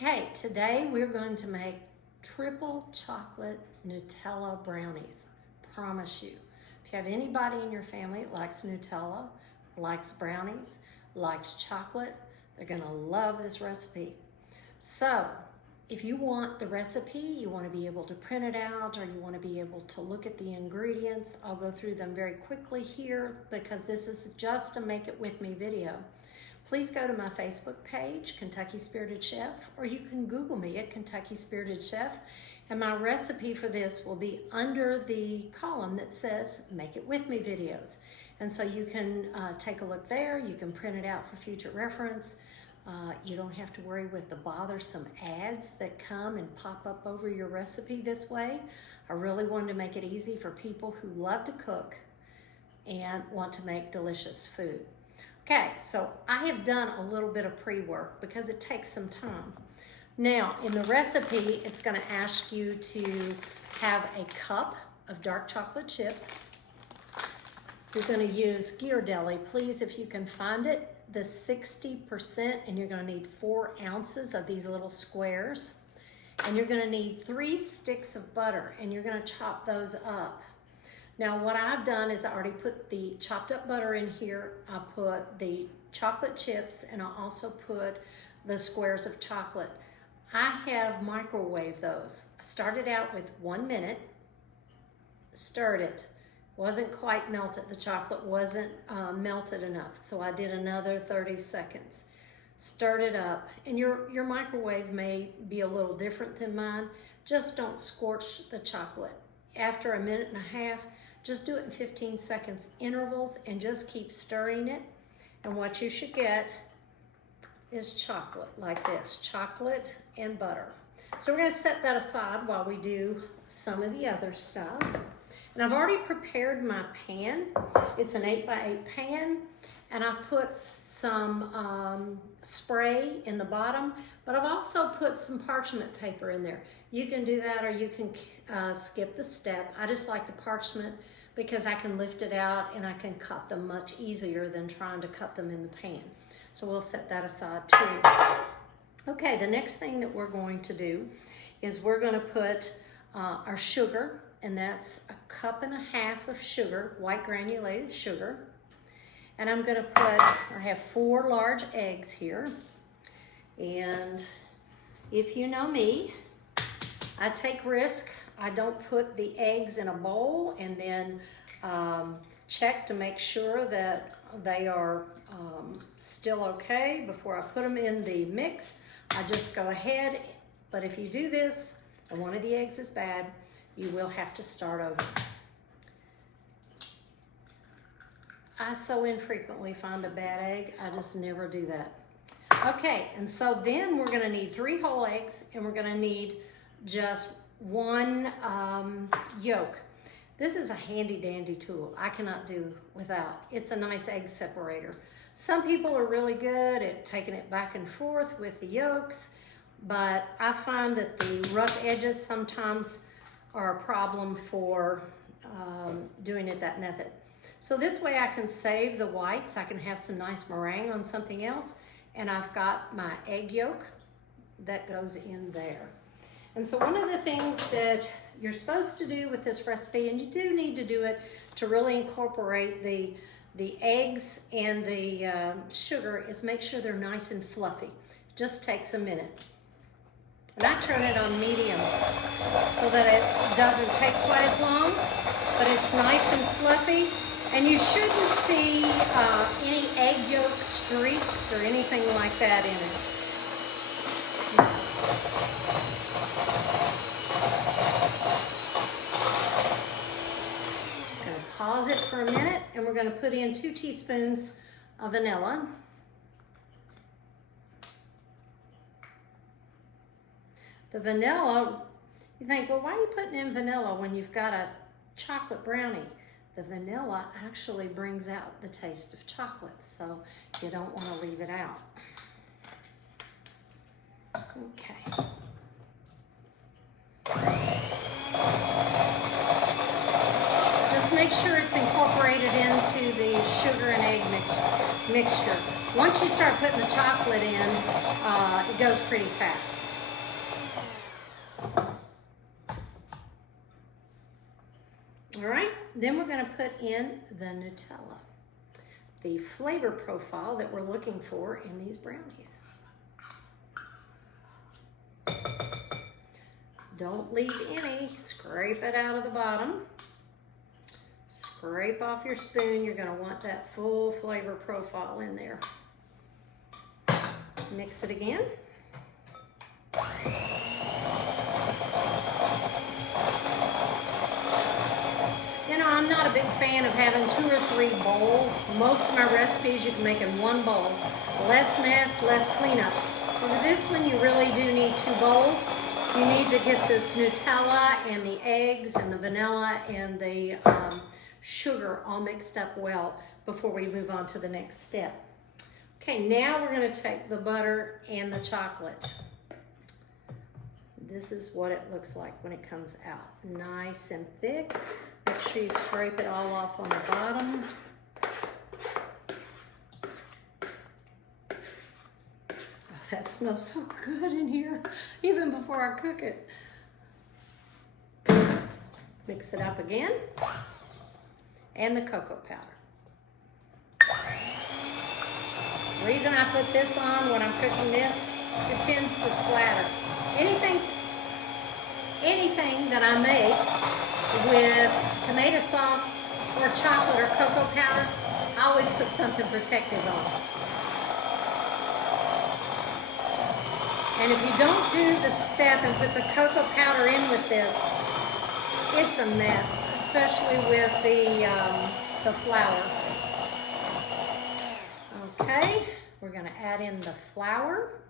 Okay, today we're going to make triple chocolate Nutella brownies. Promise you. If you have anybody in your family that likes Nutella, likes brownies, likes chocolate, they're gonna love this recipe. So, if you want the recipe, you want to be able to print it out, or you want to be able to look at the ingredients, I'll go through them very quickly here because this is just a make it with me video. Please go to my Facebook page, Kentucky Spirited Chef, or you can Google me at Kentucky Spirited Chef, and my recipe for this will be under the column that says Make It With Me videos. And so you can take a look there, you can print it out for future reference. You don't have to worry with the bothersome ads that come and pop up over your recipe this way. I really wanted to make it easy for people who love to cook and want to make delicious food. Okay, so I have done a little bit of pre-work because it takes some time. Now, in the recipe, it's gonna ask you to have a cup of dark chocolate chips. You're gonna use Ghirardelli, please, if you can find it, the 60%, and you're gonna need 4 ounces of these little squares. And you're gonna need 3 sticks of butter, and you're gonna chop those up. Now, what I've done is I already put the chopped up butter in here. I put the chocolate chips, and I also put the squares of chocolate. I have microwaved those. I started out with 1 minute, stirred it. Wasn't quite melted. The chocolate wasn't melted enough, so I did another 30 seconds. Stirred it up, and your microwave may be a little different than mine. Just don't scorch the chocolate. After a minute and a half, just do it in 15 seconds intervals and just keep stirring it. And what you should get is chocolate like this, chocolate and butter. So we're gonna set that aside while we do some of the other stuff. And I've already prepared my pan. It's an 8x8 pan, and I've put some spray in the bottom, but I've also put some parchment paper in there. You can do that, or you can skip the step. I just like the parchment because I can lift it out and I can cut them much easier than trying to cut them in the pan. So we'll set that aside too. Okay, the next thing that we're going to do is we're gonna put our sugar, and that's 1.5 cups of sugar, white granulated sugar. And I'm gonna I have 4 large eggs here. And if you know me, I take risk. I don't put the eggs in a bowl and then check to make sure that they are still okay before I put them in the mix. I just go ahead, but if you do this and one of the eggs is bad, you will have to start over. I so infrequently find a bad egg, I just never do that. Okay, and so then we're gonna need 3 whole eggs, and we're gonna need just 1 yolk. This is a handy dandy tool I cannot do without. It's a nice egg separator. Some people are really good at taking it back and forth with the yolks, but I find that the rough edges sometimes are a problem for doing it that method. So this way I can save the whites. I can have some nice meringue on something else, and I've got my egg yolk that goes in there. And so one of the things that you're supposed to do with this recipe, and you do need to do it to really incorporate the eggs and the sugar, is make sure they're nice and fluffy. Just takes a minute. And I turn it on medium so that it doesn't take quite as long, but it's nice and fluffy. And you shouldn't see any egg yolk streaks or anything like that in it. I'm gonna pause it for a minute, and we're gonna put in 2 teaspoons of vanilla. The vanilla, you think, well, why are you putting in vanilla when you've got a chocolate brownie? The vanilla actually brings out the taste of chocolate, so you don't want to leave it out. Okay. Just make sure it's incorporated into the sugar and egg mixture. Once you start putting the chocolate in, it goes pretty fast. Then we're going to put in the Nutella, the flavor profile that we're looking for in these brownies. Don't leave any. Scrape it out of the bottom. Scrape off your spoon. You're going to want that full flavor profile in there. Mix it again. You know, I'm not a big fan of having 2 or 3 bowls. Most of my recipes you can make in 1 bowl. Less mess, less cleanup. For this one, you really do need 2 bowls. You need to get this Nutella and the eggs and the vanilla and the sugar all mixed up well before we move on to the next step. Okay, now we're going to take the butter and the chocolate. This is what it looks like when it comes out. Nice and thick. Make sure you scrape it all off on the bottom. Oh, that smells so good in here, even before I cook it. Mix it up again. And the cocoa powder. The reason I put this on when I'm cooking this, it tends to splatter. Anything that I make with tomato sauce or chocolate or cocoa powder, I always put something protective on. And if you don't do the step and put the cocoa powder in with this, it's a mess, especially with the flour. Okay, we're going to add in the flour,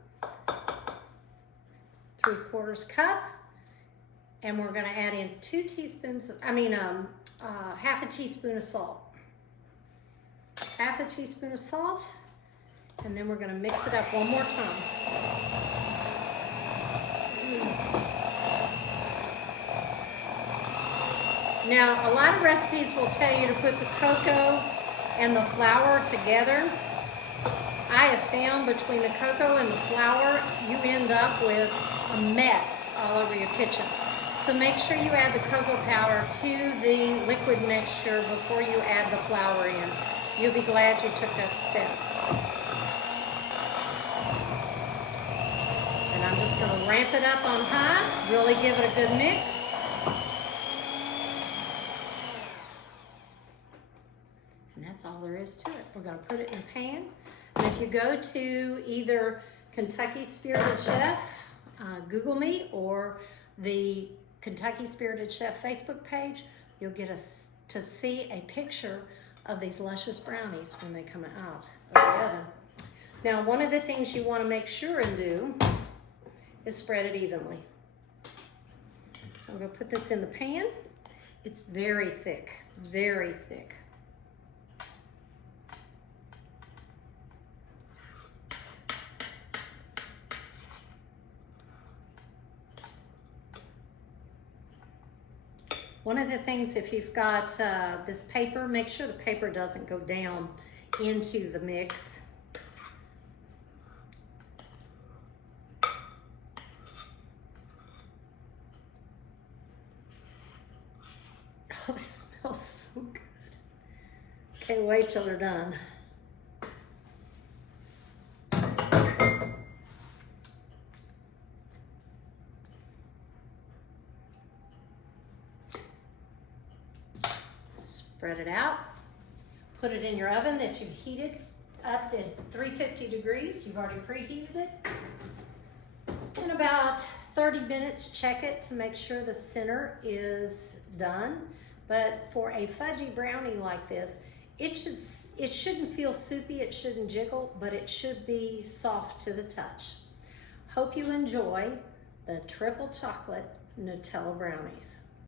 3/4 cup, and we're going to add in 2 teaspoons, half a teaspoon of salt. Half a teaspoon of salt, and then we're going to mix it up one more time. Now, a lot of recipes will tell you to put the cocoa and the flour together. I have found between the cocoa and the flour, you end up with a mess all over your kitchen. So make sure you add the cocoa powder to the liquid mixture before you add the flour in. You'll be glad you took that step. And I'm just going to ramp it up on high, really give it a good mix. And that's all there is to it. We're going to put it in a pan. And if you go to either Kentucky Spirited Chef, Google me, or the Kentucky Spirited Chef Facebook page, you'll get to see a picture of these luscious brownies when they come out of the oven. Now, one of the things you want to make sure and do is spread it evenly. So I'm going to put this in the pan. It's very thick, very thick. One of the things, if you've got this paper, make sure the paper doesn't go down into the mix. Oh, this smells so good. Can't wait till they're done. Spread it out. Put it in your oven that you've heated up to 350 degrees. You've already preheated it. In about 30 minutes, check it to make sure the center is done. But for a fudgy brownie like this, it shouldn't feel soupy, it shouldn't jiggle, but it should be soft to the touch. Hope you enjoy the triple chocolate Nutella brownies.